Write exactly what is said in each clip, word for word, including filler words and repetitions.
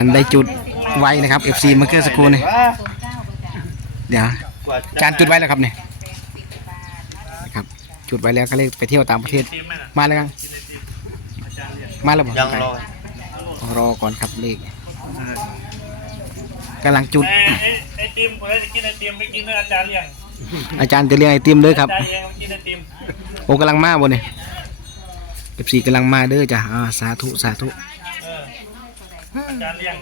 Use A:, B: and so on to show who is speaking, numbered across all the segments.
A: ได้จุดไว้นะครับ เอฟ ซี มาเกอร์สกูลเนี่ยเดี๋ยวจานจุดไว้แล้วครับเนี่ยนะครับจุดไว้แล้วก็เลยไปเที่ยวต่างประเทศมาแล้วกันมาแล้วบอกยังรอรอก่อนครับเลขกำลังจุด
B: ไอติมผมจะกินไอติมไม่กินด้วยอาจารย์เลี้ยง
A: อาจารย์จะเลี้ยงไอติมเลยครับ
B: อาจารย์เลี้ยงกินไอติม
A: โอ้กำลังมาบนเนี่ยเอฟซีกำลังมาเด้อจ้ะอ่าสาธุสาธุ
B: อาจารย์เลี้ยง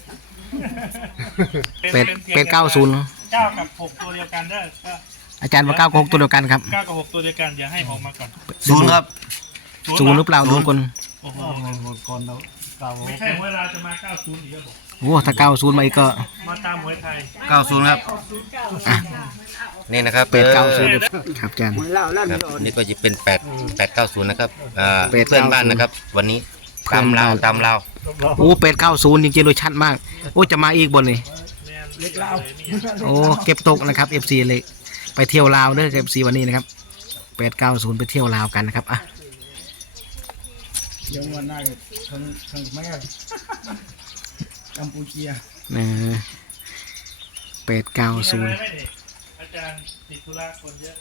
A: เป็ดเป็ดเก้าศูนย์
B: เก้ากับหกตัวเดียวกันได้
A: อาจารย์ว่าเก้ากับหกตัวเดียวกันครับ
B: เก้ากับหกตัวเดียวกันอย่าให้ออกมาก่อน
A: ศูนย์ครับศูนย์หรือเปล่าดูคน
B: โอ้โหคนเราไม่ใช่เวลาจะมาเก้าศูนย์อีกแล้วบอก
A: โอ้ถ้าเก้าศูนย์มาอีกก็
B: มาตามหวยไทย
C: เก้าศูนย์ครับนี่นะครับ
A: เป็ดเก้าศูนย์ครับอาจารย์
C: นี่ก็จะเป็นแปดแปดเก้าศูนย์นะครับเพื่อนบ้านนะครับวันนี้ตามเราตามเรา
A: โอ้เป็ดเก้าศูนย์จริงๆโดยชัดมากโอ้จะมาอีกบนเลยโอ้เก็บตกนะครับ เอฟ ซี เลยไปเที่ยวลาวเด้อ เอฟ ซี วันนี้นะครับเป็ดเก้าศูนย์ไปเที่ยวลาวกันนะครับอ่ะ
D: เดี๋ยววันหน้าทางทางแม่กัมพูชี
A: เออเป็ดเก้าศูนย์
B: อาจารย์ติดธุระคนเยอะ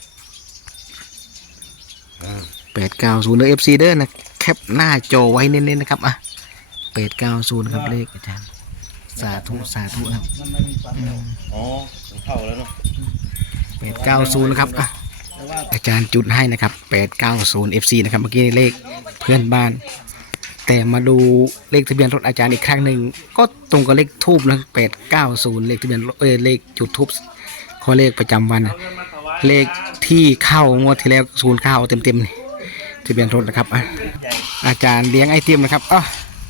A: เป็ดเก้าศูนย์เด้อ เอฟ ซี เด้อนะแคปหน้าจอไว้เน้นๆนะครับอ่ะเป็ดเก้าศูนย์ครับเลขอาจารย์สาธุสาธุครับ
C: อ๋อเข้าแล้วเนาะ
A: เป็ดเก้าศูนย์นะครับอ่ะอาจารย์จุดให้นะครับเป็ดเก้าศูนย์ เอฟ ซี นะครับเมื่อกี้เลขเพื่อนบ้านแต่มาดูเลขทะเบียนรถอาจารย์อีกครั้งหนึ่งก็ตรงกับเลขทูบนะเป็ดเก้าศูนย์เลขทะเบียนเออเลขจุดทูบข้อเลขประจำวันเลขที่เข้างวดที่แล้วศูนย์เข้าเต็มๆทะเบียนรถนะครับอ่ะอาจารย์เลี้ยงไอติมนะครับอ่ะ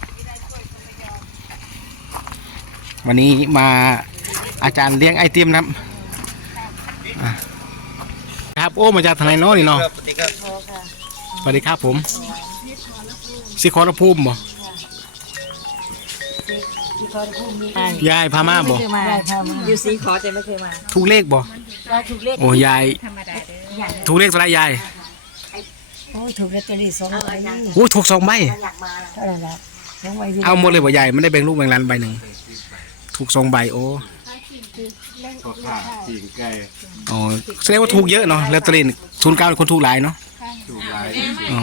A: วันนี้มาอาจารย์เลี้ยงไอติมนะครับครับโอ้มาจากทางไหนเนาะนี่เนาะสวัสดีครับสวัสดีครับผมสิขอรภูมิบ่ยายพามาบ่
E: อยู่สีขอแต่ไม่เคยมา
A: ถูกเลขบ่
E: ถูกเลข
A: โอ้ยายถูกเลขอะไรยาย
E: โอ้ถูกลอตเตอรี่สองใบ
A: โอ้ถูกสองใบ
E: เท่าไหร่ละสองใบ
A: เอาหมดเลยบ่ยายไม่ได้แบ่งลูกแบ่งหลานใบหนึ่งถูกสองใบโอ้อ๋อแสดงว่าถูกเยอะเนาะลอตเตอรี่ศูนย์เก้าคนถูกหลายเนาะถูกหลายอ๋อ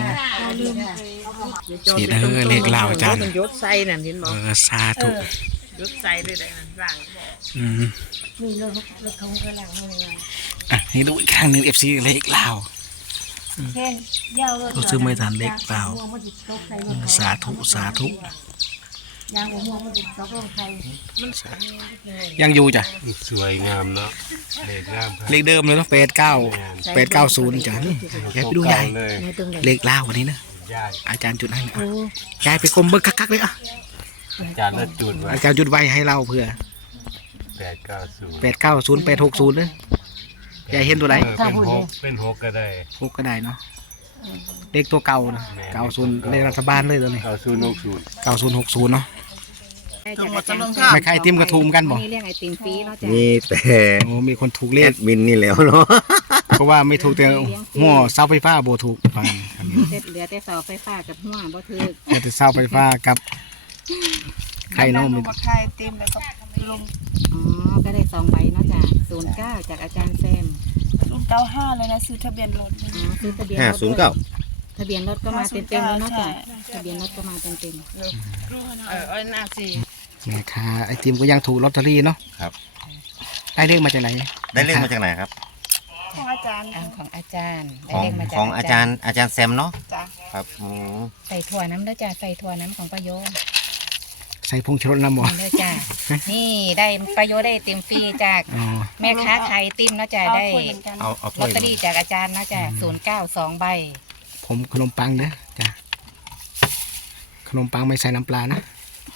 A: สีเด้อเลขลาวอาจารย์
E: ยศไซนั่นเห็นบ่
A: เออสาธุ
E: ยศไซด้วยได้หลัง
A: อืม
E: มีรถรถเขากำลังให้เลย
A: อ่ะให้ดูอีกครั้งหนึ่ง เอฟ ซี เลขลาว
E: เช่นยาวรถ
A: ซื้อไม่ทันเลขเปล่าสาธุสาธุ
E: ยางหัวม่วงมันติดตกลงใคร
A: ยังอยู่จ้ะ
C: สวยงามเนาะเลขงาม
A: เลขเดิมเลยเนาะเป็ดเก้าเป็ดเก้าศูนย์จ้ะยายไปดูยายเลขลาววันนี้นะอาจารย์จุดให้ยายไปกลมเบิกคักๆเลยอ่ะ
C: อาจารย์จุดไว้
A: อาจารย์จุดไว้ให้เราเผื่อ
C: แปดเก้าศูนย์
A: แปดเก้าศูนย์แปดหกศูนย์เลยยายเห็นตัวไหน
C: เป็นหกเป็นหกก็ได้
A: หกก็ได้เนาะเลขตัวเก่านะเก้าศูนย์เลขรัฐบาลเลยตัวนี้
C: เก้าศูนย์หกศูนย์
A: เก้าศูนย์หกศูนย์เนาะไม่ใครติมกระทุมกันบ่
E: มีเรื่องไอติมฟรีเนาะจ้ะ
C: มีแต่
A: โอ้มีคนถูกเลข
C: มินนี่แล้วเนาะ
A: เพราะว่าไม่ถูกแต่หัวเสาไฟฟ้าโบถูก
E: เหลือแต่เสาไฟฟ้ากับหัวบ่ถูก
A: เหลือแต่เสาไฟฟ้ากับใครเนาะมี
E: ใครเต็มแล้วก็ลงอ๋อก็ได้สองใบเนาะจ้ะศูนย์เก้าจากอาจารย์แซม
F: ศูนย์เก้าห้าเลยนะซื้อทะเบียนรถ
E: อ๋อซื้อทะเบียน
C: ห้าศูนย์เก้า
E: ทะเบียนรถก็มาเต็มๆแล้วเนาะจ้ะทะเบียนรถก็มาเต็มๆ
F: เออเออน่าสิ
A: แม่ค้าไอติมก็ยังถูกลอตเตอรี่เนาะ
C: ครับ
A: ได้เลขมาจากไหน
C: ได้เลขมาจากไหนครับ
F: ของอาจารย์
E: ของอาจารย์
C: ของของอาจารย์อาจารย์แซมเนาะครับ
E: ใส่ถั่วน้ำด้วยจ้ะใส่ถั่วน้ำของประโยชน์
A: ใส่พงชูรสน้ำหมอ
E: ด้วยจ้ะนี่ได้ประโยชน์ได้เต็มฟรีจากแม่ค้าไทยติมเนาะจ้ะได้ลอตเตอรี่จากอาจารย์เนาะจ้ะศูนย์เก้าสองใบ
A: ผมขนมปังเด้อจ้ะขนมปังไม่ใส่น้ำปลานะ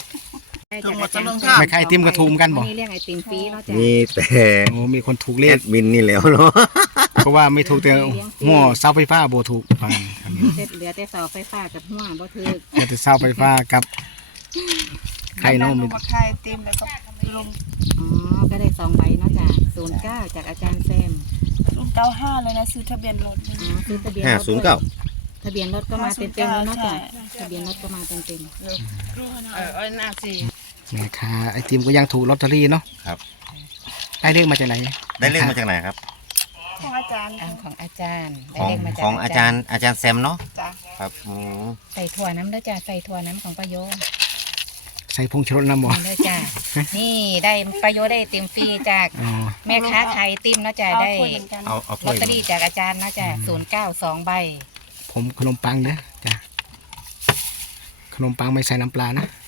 A: ไม่ใครติมกระทุมกันบ่
E: มีเรื่องไอติมฟรีเนาะจ้ะ
C: มีแต่
A: โอ้มีคนถูกเลข
C: มินนี่แล้วเนาะ
A: เพราะว่าไม่ถูกแต่หัวเสาไฟฟ้าโบถูก
E: เหลือแต่เสาไฟฟ้ากับหัวบ่ถูก
A: เหลือแต่เสาไฟฟ้ากับใครเนาะมี
F: ใครเต็มแล้วก็ลง
E: อ๋อก็ได้สองใบเนาะจ้ะศูนย์เก้าจากอาจารย์แซม
F: ศูนย์เก้าห้าเลยนะซื้อทะเบียนรถ
E: อ๋อซื้อทะเบียน
C: ห้าศูนย์เก้า
E: ทะเบียนรถก็มาเต็มๆแล้วเนาะจ้ะทะเบียนรถก็มาเต็มๆ
F: เออเออน่าสิ
A: แแม่ค้าไอติมก็ยังถูกลอตเตอรี่เนาะ
C: ครับ
A: ได้เลขมาจากไหน
C: ได้เลขมาจากไหนครับ
F: ของอาจารย์
E: อันของอาจารย์ได้
C: ของ
E: เลขมาจาก
C: ของอาจารย์อาจารย์แซมเนาะ
F: จ้ะ
C: ครับอืม
E: ใส่ถั่วน้ำเด้อจ้าใส่ถั่วน้ำของประโยชน์
A: ใส่พงชรสน้ำบ่
E: นี่เด้อจ้านี่ได้ประโยชน์ได้เต็มฟรีจาก
A: อ๋อ
E: แม่ค้าขายไอติมเนาะจ้า
F: เอา
E: ได้
F: ถ้วยเหมือนกัน
C: เอาเอา
E: ล
C: ถ้
E: อ
C: ว
E: ต
C: ย
E: เตอรี่จากอาจารย์เนาะจ้าศูนย์เก้าสองใบ
A: ผมขนมปังเด้อจ้ะขนมปังไม่ใส่น้ำปลานะ